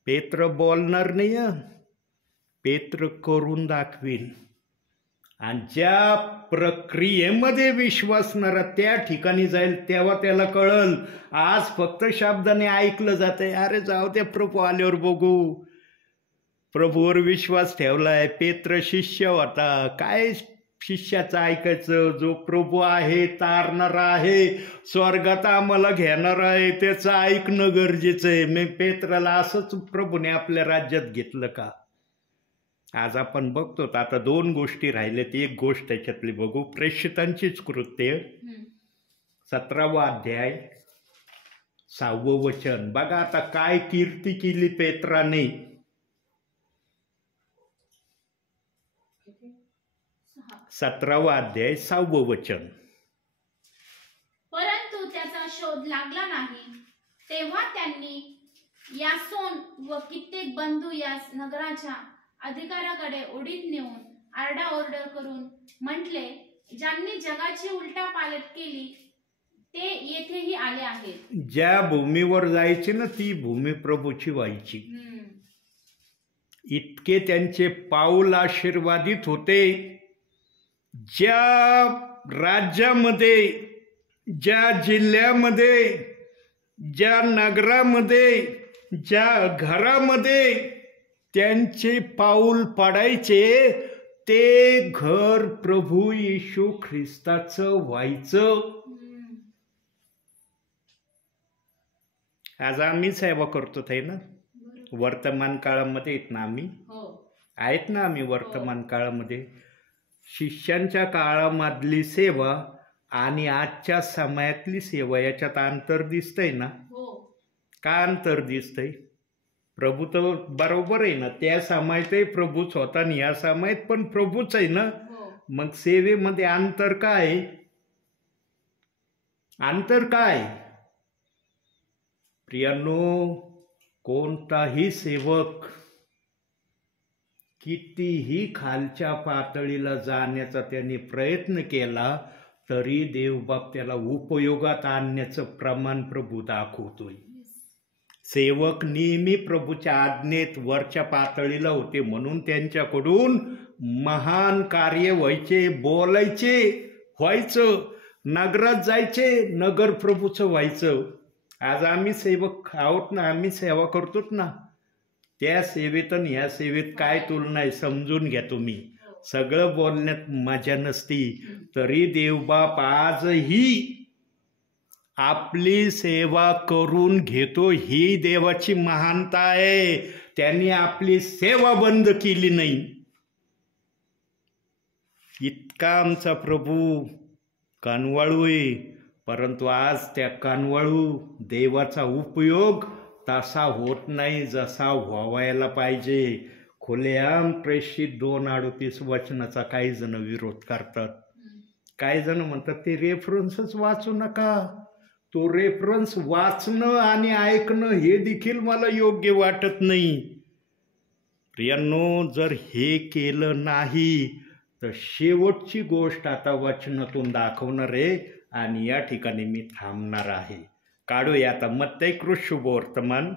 पेत्र बोलणार नाही, पेत्र करून दाखवील. आणि ज्या प्रक्रियेमध्ये विश्वासणारा त्या ठिकाणी जाईल तेव्हा त्याला कळल. आज फक्त शब्दाने ऐकलं जातंय, अरे जाऊ द्या प्रभू आल्यावर बघू. प्रभूवर विश्वास ठेवलाय. पेत्र शिष्य होता, काय शिष्याचं ऐकायचं? जो प्रभू आहे, तारणारा आहे, स्वर्गात आम्हाला घेणार आहे, त्याचं ऐकणं गरजेचं आहे. मी पेत्राला असंच प्रभूने आपल्या राज्यात घेतलं का? आज आपण बघतो आता 2 गोष्टी राहिल्यात. एक गोष्ट त्याच्यातली बघू, प्रेषितांचीच कृत्य 17वा अध्याय 6वं वचन. बघा आता काय कीर्ती केली पेत्राने. 17वा अध्याय 6वं वचन. परंतु त्याचा शोध लागला नाही. तेव्हा त्यांनी यासोन व कित्येक बंधू या नगराच्या अधिकाऱ्याकडे ओढीत नेऊन आरडाओरड करून म्हटले, ज्यांनी जगाची उलटापालट केली ते येथेही आले आहेत. ज्या भूमीवर जायची ना ती भूमी प्रभूची व्हायची. इतके त्यांचे पाऊल आशीर्वादित होते. ज्या राज्यामध्ये, ज्या जिल्ह्यामध्ये, ज्या नगरामध्ये, ज्या घरामध्ये त्यांचे पाऊल पडायचे ते घर प्रभू येशू ख्रिस्ताचं व्हायचं. आज आम्ही सेवा करतो आहे ना, वर्तमान काळामध्ये आहेत ना आम्ही, आहेत ना आम्ही वर्तमान काळामध्ये. शिष्यांच्या काळामधली सेवा आणि आजच्या समयातली सेवा याच्यात अंतर दिसतंय ना? का अंतर दिसतंय? प्रभू तर बरोबर आहे ना, त्या समयातही प्रभूच होता आणि या समयात पण प्रभूच आहे ना. मग सेवेमध्ये अंतर काय? अंतर काय? प्रियांनो, कोणताही सेवक कितीही खालच्या पातळीला जाण्याचा त्याने प्रयत्न केला तरी देवबाप त्याला उपयोगात आणण्याचं प्रमाण प्रभू दाखवतोय. सेवक नेहमी प्रभूच्या आज्ञेत वरच्या पातळीला होते म्हणून त्यांच्याकडून महान कार्य व्हायचे, बोलायचे, व्हायचं. नगरात जायचे, नगर प्रभूचं व्हायचं. आज आम्ही सेवक आहोत ना, आम्ही सेवा करतोच ना. त्या सेवेत आणि ह्या सेवेत काय तुलना आहे समजून घ्या तुम्ही. सगळं बोलण्यात मजा नसती, तरी देवबाप आजही आपली सेवा करून घेतो. ही देवाची महानता आहे. त्यांनी आपली सेवा बंद केली नाही. इतका आमचा प्रभू कानवाळू आहे, परंतु आज त्या कानवाळू देवाचा उपयोग तसा होत नाही जसा व्हायला पाहिजे. खुलेआम प्रेषित 2:38 वचनाचा काही जण विरोध करतात. काही जण म्हणतात ते रेफरन्सच वाचू नका. तो रेफरन्स वाचणं आणि ऐकणं हे देखील मला योग्य वाटत नाही. प्रियांनो, जर हे केलं नाही तर शेवटची गोष्ट आता वचनातून दाखवणार आहे आणि या ठिकाणी मी थांबणार आहे. काढूया आता मत्तई शुभवर्तमान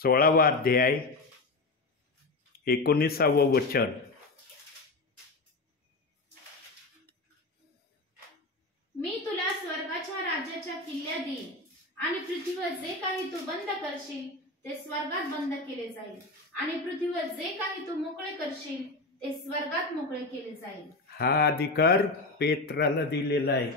16वा अध्याय 19वा वचन. मी तुला स्वर्गाच्या राज्याच्या किल्ल्या देईन आणि पृथ्वीवर जे काही तू बंद करशील ते स्वर्गात बंद केले जाईल आणि पृथ्वीवर जे काही तू मोकळे करशील ते स्वर्गात मोकळे केले जाईल. हा अधिकार पेत्राला दिलेला आहे.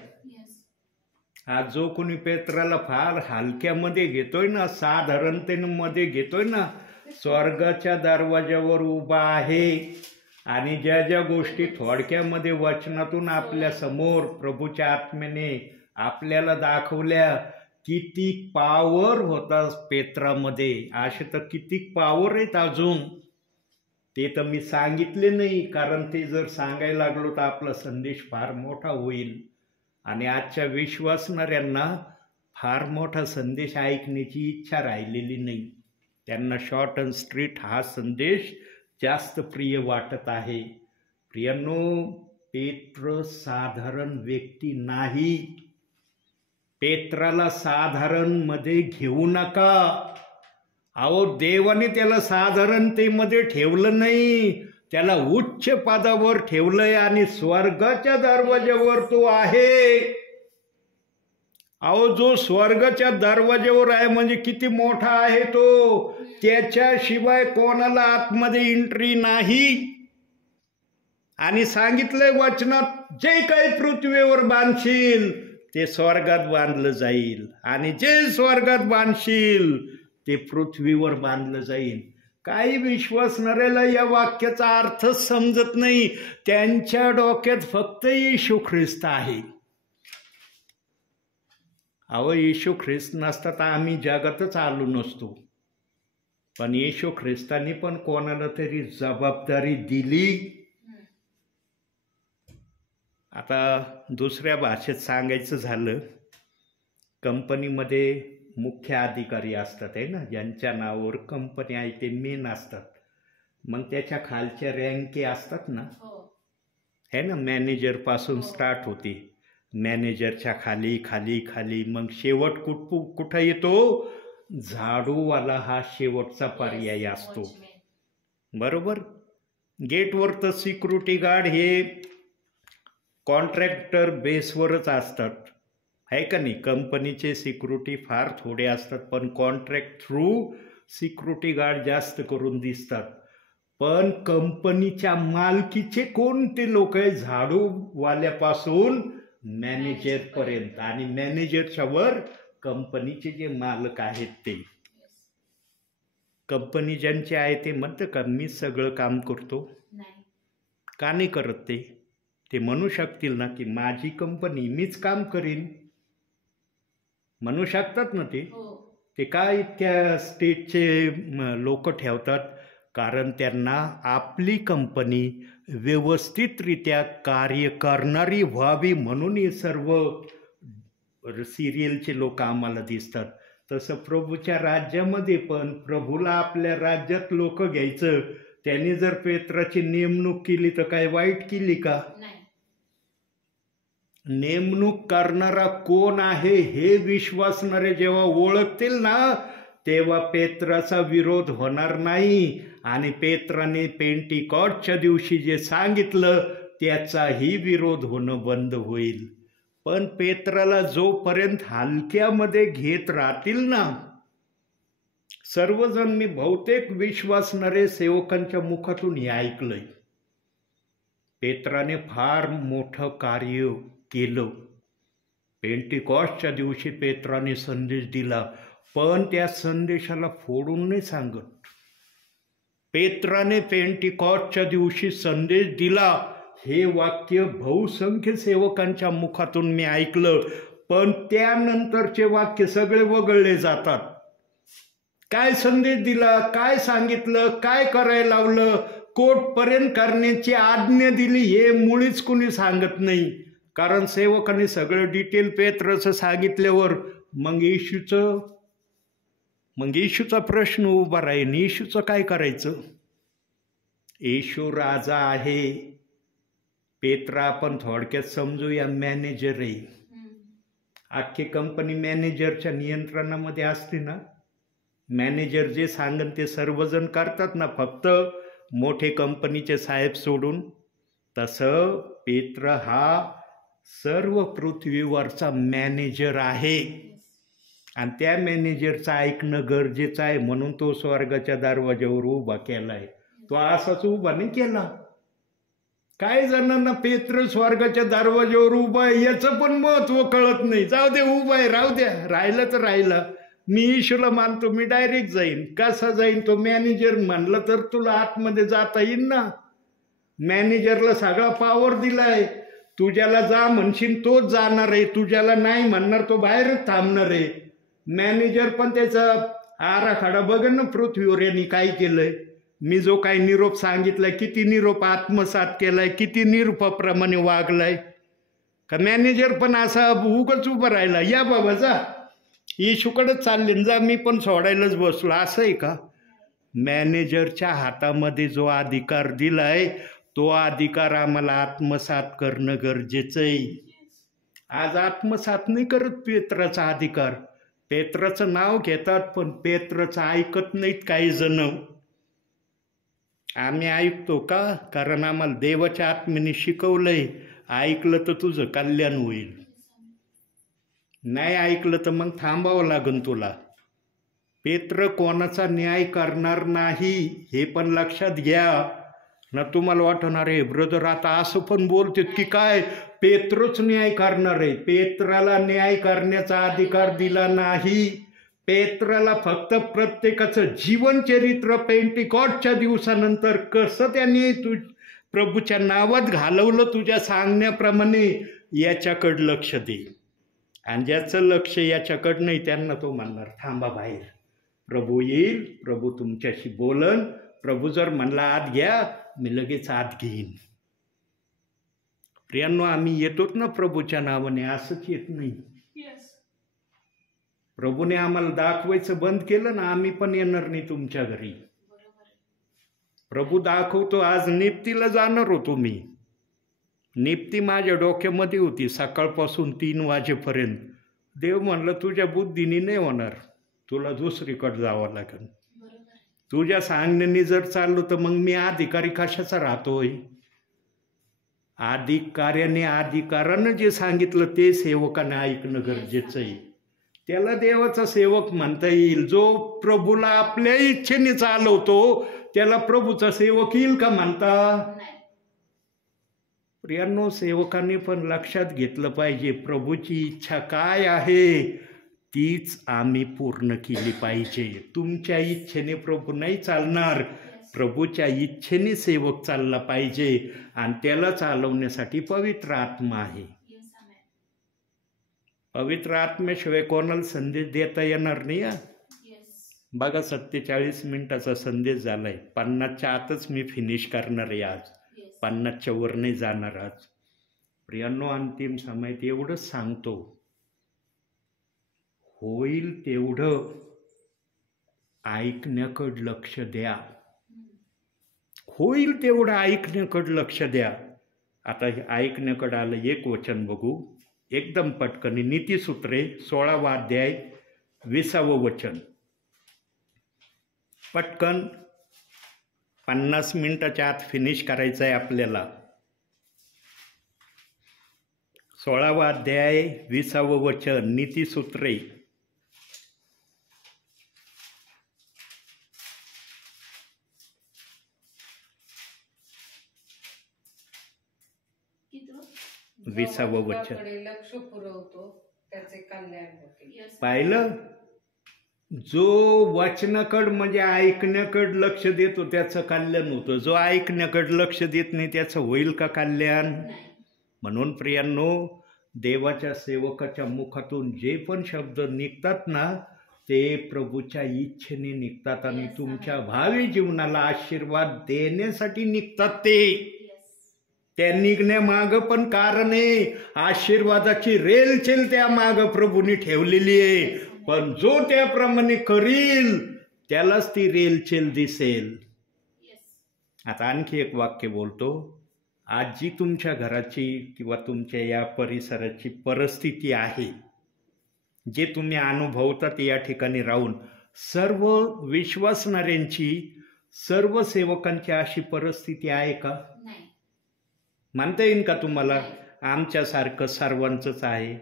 आज जो कोणी पेत्राला फार हलक्यामध्ये घेतोय ना, साधारणतेमध्ये घेतोय ना, स्वर्गाच्या दरवाजावर उभा आहे आणि ज्या ज्या गोष्टी थोडक्यामध्ये वचनातून आपल्या समोर प्रभूच्या आत्म्याने आपल्याला दाखवल्या किती पॉवर होता पेत्रामध्ये, असे तर किती पॉवर आहेत अजून, ते तर मी सांगितले नाही, कारण ते जर सांगायला लागलो तर आपला संदेश फार मोठा होईल आणि आजच्या विश्वासणाऱ्यांना फार मोठा संदेश ऐकण्याची इच्छा राहिलेली नाही. त्यांना शॉर्ट अँड स्ट्रीट हा संदेश जास्त प्रिय वाटत आहे. प्रियांनो, पेत्र साधारण व्यक्ती नाही. पेत्राला साधारण मध्ये घेऊ नका. अहो, देवाने त्याला साधारणतेमध्ये ठेवलं नाही, त्याला उच्च पदावर ठेवलंय आणि स्वर्गाच्या दरवाज्यावर तो आहे. अहो, जो स्वर्गाच्या दरवाज्यावर आहे म्हणजे किती मोठा आहे तो, त्याच्याशिवाय कोणाला आतमध्ये एंट्री नाही. आणि सांगितलंय वचनात, जे काही पृथ्वीवर बांधशील ते स्वर्गात बांधलं जाईल आणि जे स्वर्गात बांधशील ते पृथ्वीवर बांधलं जाईल. काही विश्वासणाऱ्याला या वाक्याचा अर्थ समजत नाही. त्यांच्या डोक्यात फक्त येशू ख्रिस्त आहे. अहो, येशू ख्रिस्त नसता तर आम्ही जगातच आलो नसतो. पण येशू ख्रिस्तांनी पण कोणाला तरी जबाबदारी दिली. आता दुसऱ्या भाषेत सांगायचं झालं, कंपनीमध्ये मुख्य अधिकारी असतात आहे ना, ज्यांच्या नावावर कंपनी आहे ते मेन असतात. मग त्याच्या खालच्या रँके असतात ना, है ना, मॅनेजर पासून स्टार्ट होते, मॅनेजरच्या खाली खाली खाली, मग शेवट कुठं येतो, झाडूवाला हा शेवटचा पर्याय असतो. बरोबर. गेटवर तर सिक्युरिटी गार्ड हे कॉन्ट्रॅक्टर बेसवरच असतात, आहे का नाही. कंपनीचे सिक्युरिटी फार थोडे असतात, पण कॉन्ट्रॅक्ट थ्रू सिक्युरिटी गार्ड जास्त करून दिसतात. पण कंपनीच्या मालकीचे कोणते लोक आहे, झाडूवाल्यापासून मॅनेजरपर्यंत, आणि मॅनेजरच्या वर कंपनीचे जे मालक आहेत ते. कंपनी ज्यांची आहे ते म्हणतं का मी सगळं काम करतो, का नाही करत ते म्हणू शकतील ना की माझी कंपनी, मीच काम करीन, म्हणू शकतात ना ते काय इतक्या स्टेटचे लोक ठेवतात, कारण त्यांना आपली कंपनी व्यवस्थितरित्या कार्य करणारी व्हावी म्हणून हे सर्व सिरियलचे लोक आम्हाला दिसतात. तसं प्रभूच्या राज्यामध्ये पण प्रभूला आपल्या राज्यात लोक घ्यायचं. त्यांनी जर पेत्राची नेमणूक केली तर काय वाईट केली का? नेमणूक करणारा कोण आहे हे विश्वासणारे जेव्हा ओळखतील ना, तेव्हा पेत्राचा विरोध होणार नाही. आणि पेत्राने पेंटिकॉस्टच्या दिवशी जे सांगितलं त्याचाही विरोध होणं बंद होईल. पण पेत्राला जोपर्यंत हलक्यामध्ये घेत राहतील ना सर्वजण, मी बहुतेक विश्वासणारे सेवकांच्या मुखातून हे ऐकलंय, पेत्राने फार मोठं कार्य केलं. पेंटिकॉस्टच्या दिवशी पेत्राने संदेश दिला, पण त्या संदेशाला फोडून नाही सांगत. पेत्राने पेंटिकॉस्टच्या दिवशी संदेश दिला हे वाक्य बहुसंख्य सेवकांच्या मुखातून मी ऐकलं, पण त्यानंतरचे वाक्य सगळे वगळले जातात. काय संदेश दिला, काय सांगितलं, काय करायला लावलं, कोर्टपर्यंत करण्याची आज्ञा दिली हे मुळीच कुणी सांगत नाही. कारण सेवकांनी सगळं डिटेल पेत्राचं सांगितल्यावर मग येशूचा प्रश्न उभा राहील, येशूचं काय करायचं? येशू राजा आहे. पेत्रा आपण थोडक्यात समजूया मॅनेजर आहे. अख्खी कंपनी मॅनेजरच्या नियंत्रणामध्ये असते ना. मॅनेजर जे सांगन ते सर्वजण करतात ना, फक्त मोठे कंपनीचे साहेब सोडून. तसं पेत्र हा सर्व पृथ्वीवरचा मॅनेजर आहे आणि त्या मॅनेजरचं ऐकणं गरजेचं आहे. म्हणून तो स्वर्गाच्या दरवाज्यावर उभा केलाय. तो असाच उभा नाही केला. काही जणांना पेत्र स्वर्गाच्या दरवाज्यावर उभा आहे याचं पण महत्व कळत नाही. जाऊ दे, उभा आहे, राहू द्या, राहिलं तर राहिलं. मी येशूला मानतो, मी डायरेक्ट जाईन. कसा जाईन? तो मॅनेजर म्हणलं तर तुला आतमध्ये जाता येईल ना. मॅनेजरला सगळा पॉवर दिलाय. तुझ्याला जा म्हणशील तोच जाणार आहे, तुझ्याला नाही म्हणणार तो बाहेरच थांबणार आहे. मॅनेजर पण त्याचा आराखडा बघन ना पृथ्वीवर यांनी काय केलंय, मी जो काही निरोप सांगितलाय किती निरोप आत्मसात केलाय, किती निरूपाप्रमाणे वागलाय. का मॅनेजर पण असा उगाच उभं राहिला, या बाबा जा येशूकडेच चालले जा, मी पण सोडायलाच बसलो, असं आहे का? मॅनेजरच्या हातामध्ये जो अधिकार दिलाय तो अधिकार आम्हाला आत्मसात करणं गरजेचं आहे. आज आत्मसात नाही करत पेत्राचा अधिकार. पेत्राचं नाव घेतात पण पेत्राचं ऐकत नाहीत काही जण. आम्ही ऐकतो का? कारण आम्हाला देवाच्या आत्म्याने शिकवलंय, ऐकलं तर तुझं कल्याण होईल, नाही ऐकलं तर मग थांबावं लागेल तुला. पेत्र कोणाचा न्याय करणार नाही हे पण लक्षात घ्या ना. तुम्हाला वाटणार आहे ब्रदर आता असं पण बोलतात की काय पेत्रच न्याय करणार आहे. पेत्राला न्याय करण्याचा अधिकार दिला नाही. पेत्राला फक्त प्रत्येकाचं जीवनचरित्र पेंटिकॉस्टच्या दिवसानंतर कसं त्यांनी प्रभूच्या नावात घालवलं तुझ्या सांगण्याप्रमाणे याच्याकडं लक्ष दे. आणि ज्याचं लक्ष याच्याकडं नाही त्यांना तो म्हणणार थांबा बाहेर, प्रभू येईल, प्रभू तुमच्याशी बोलन. प्रभू जर म्हणला आत घ्या, मी लगेच आत घेईन. प्रियांनो, आम्ही येतोच ना प्रभूच्या नावाने, असंच येत नाही. प्रभूने आम्हाला दाखवायचं बंद केलं ना, आम्ही पण येणार नाही तुमच्या घरी. प्रभू दाखवतो. आज निप्तीला जाणार होतो मी. निप्ती माझ्या डोक्यामध्ये होती सकाळपासून 3 वाजेपर्यंत. देव म्हणलं तुझ्या बुद्धीने नाही होणार, तुला दुसरीकडे जावं लागेल. तुझ्या सांगण्याने जर चाललो तर मग मी अधिकारी कशाचा राहतोय? अधिकाऱ्याने अधिकारानं जे सांगितलं ते सेवकाने ऐकणं गरजेचं आहे. त्याला देवाचा सेवक म्हणता येईल. जो प्रभूला आपल्या इच्छेने चालवतो त्याला प्रभूचा सेवक येईल का म्हणता? प्रियांनो, सेवकांनी पण लक्षात घेतलं पाहिजे प्रभूची इच्छा काय आहे तीच आम्ही पूर्ण केली पाहिजे. तुमच्या इच्छेने प्रभू नाही चालणार, प्रभूच्या इच्छेने सेवक चालला पाहिजे. आणि त्याला चालवण्यासाठी पवित्र आत्मा आहे. पवित्र आत्म्याशिवाय कोणाला संदेश देता येणार नाही. बघा 47 मिनिटाचा संदेश झालाय. 50च्या आतच मी फिनिश करणार आहे आज. 50च्या वर नाही जाणार आज. प्रियांनो, अंतिम समयात एवढंच सांगतो, होईल तेवढं ऐकण्याकडे लक्ष द्या. होईल तेवढं ऐकण्याकडे लक्ष द्या. आता ऐकण्याकडे आलं. एक वचन बघू एकदम पटकन. नीतिसूत्रे 16वा अध्याय 20वं वचन. पटकन 50 मिनिटाच्या आत फिनिश करायचं आहे आपल्याला. 16वा अध्याय 20वं वचन. नीतिसूत्रे. विसावं वचन. लक्ष पुरवतो त्याचे कल्याण होते. पाहिलं, जो वचनाकड म्हणजे ऐकण्याकडे लक्ष देतो त्याचं कल्याण होतं. जो ऐकण्याकडे लक्ष देत नाही त्याचं होईल का कल्याण? म्हणून प्रियांनो, देवाच्या सेवकाच्या मुखातून जे पण शब्द निघतात ना ते प्रभूच्या इच्छेने निघतात आणि तुमच्या भावी जीवनाला आशीर्वाद देण्यासाठी निघतात. ते त्या निघण्यामागं पण कारण आहे. आशीर्वादाची रेलचेल त्या मागं प्रभूने ठेवलेली आहे. पण जो त्याप्रमाणे करील त्यालाच ती रेलचेल दिसेल. आता आणखी एक वाक्य बोलतो. आज जी तुमच्या घराची किंवा तुमच्या या परिसराची परिस्थिती आहे, जे तुम्ही अनुभवतात या ठिकाणी राहून, सर्व विश्वासणाऱ्यांची, सर्व सेवकांची अशी परिस्थिती आहे का? म्हणता येईल का तुम्हाला? आमच्यासारखं सर्वांचंच आहे.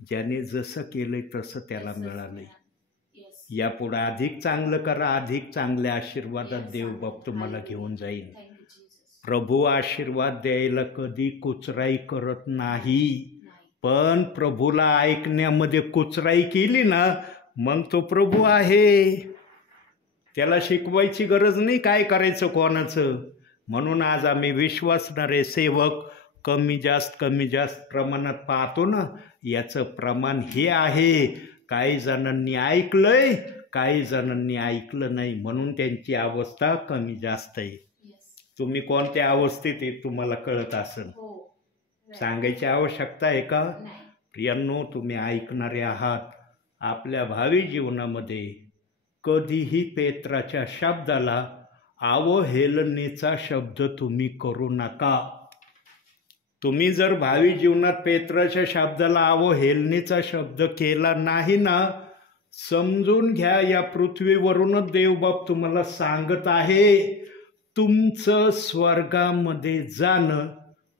ज्याने जसं केलंय तसं त्याला मिळालंय. यापुढे अधिक चांगलं करा, अधिक चांगल्या आशीर्वादात देवबाप तुम्हाला घेऊन जाईल. प्रभू आशीर्वाद द्यायला कधी कुचराई करत नाही. पण प्रभूला ऐकण्यामध्ये कुचराई केली ना मग तो प्रभू आहे. त्याला शिकवायची गरज नाही काय करायचं कोणाचं. म्हणून आज आम्ही विश्वासणारे सेवक कमी जास्त प्रमाणात पाहतो ना, याचं प्रमाण हे आहे काही जणांनी ऐकलंय, काही जणांनी ऐकलं नाही, म्हणून त्यांची अवस्था कमी जास्त आहे. तुम्ही कोणत्या अवस्थेत आहे तुम्हाला कळत असेल, सांगायची आवश्यकता आहे का? प्रियांनो, तुम्ही ऐकणारे आहात. आपल्या भावी जीवनामध्ये कधीही पेत्राच्या शब्दाला अवहेलनेचा शब्द तुम्ही करू नका. तुम्ही जर भावी जीवनात पेत्राच्या शब्दाला अवहेलनेचा शब्द केला नाही ना, समजून घ्या या पृथ्वीवरूनच देवबाप तुम्हाला सांगत आहे, तुमचं स्वर्गामध्ये जाणं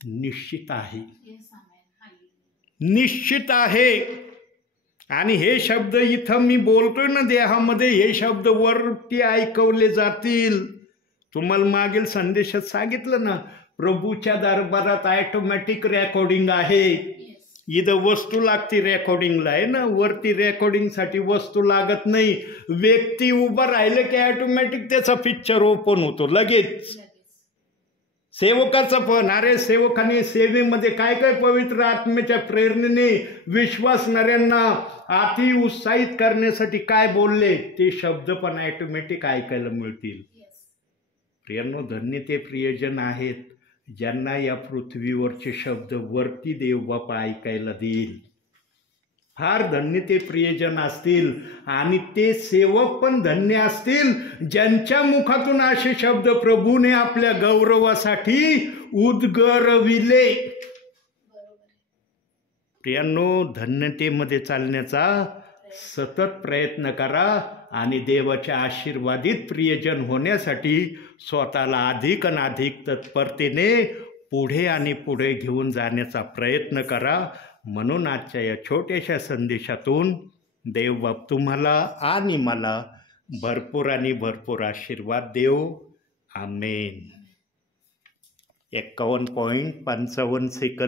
निश्चित आहे, निश्चित आहे. आणि हे शब्द इथं मी बोलतोय ना देहामध्ये, हे शब्द वरती ऐकवले जातील. तुम्हाला मागील संदेशात सांगितलं ना, प्रभूच्या दरबारात ऑटोमॅटिक रेकॉर्डिंग आहे. इथं वस्तू लागते रेकॉर्डिंगला, आहे ना, वरती रेकॉर्डिंगसाठी वस्तू लागत नाही. व्यक्ती उभं राहिलं की ऑटोमॅटिक त्याचा पिक्चर ओपन होतो लगेच. सेवकाचं पण, अरे सेवकाने सेवेमध्ये काय काय पवित्र आत्म्याच्या प्रेरणेने विश्वासणाऱ्यांना अति उत्साहित करण्यासाठी काय बोलले ते शब्द पण ऑटोमॅटिक ऐकायला मिळतील. प्रियांनो, धन्य ते प्रियजन आहेत ज्यांना या पृथ्वीवरचे शब्द वरती देवबाप ऐकायला देईल. फार धन्य ते प्रियजन असतील. आणि ते सेवक पण धन्य असतील ज्यांच्या मुखातून असे शब्द प्रभूने आपल्या गौरवासाठी उद्गरविले. प्रियांनो, धन्यतेमध्ये चालण्याचा सतत प्रयत्न करा आणि देवाच्या आशीर्वादित प्रियजन होण्यासाठी स्वतःला अधिक आणि अधिक तत्परतेने पुढे आणि पुढे घेऊन जाण्याचा प्रयत्न करा. म्हणून आजच्या या छोट्याशा संदेशातून देवबाप तुम्हाला आणि मला भरपूर आणि भरपूर आशीर्वाद देव. आमेन. 51.55 सेकंद.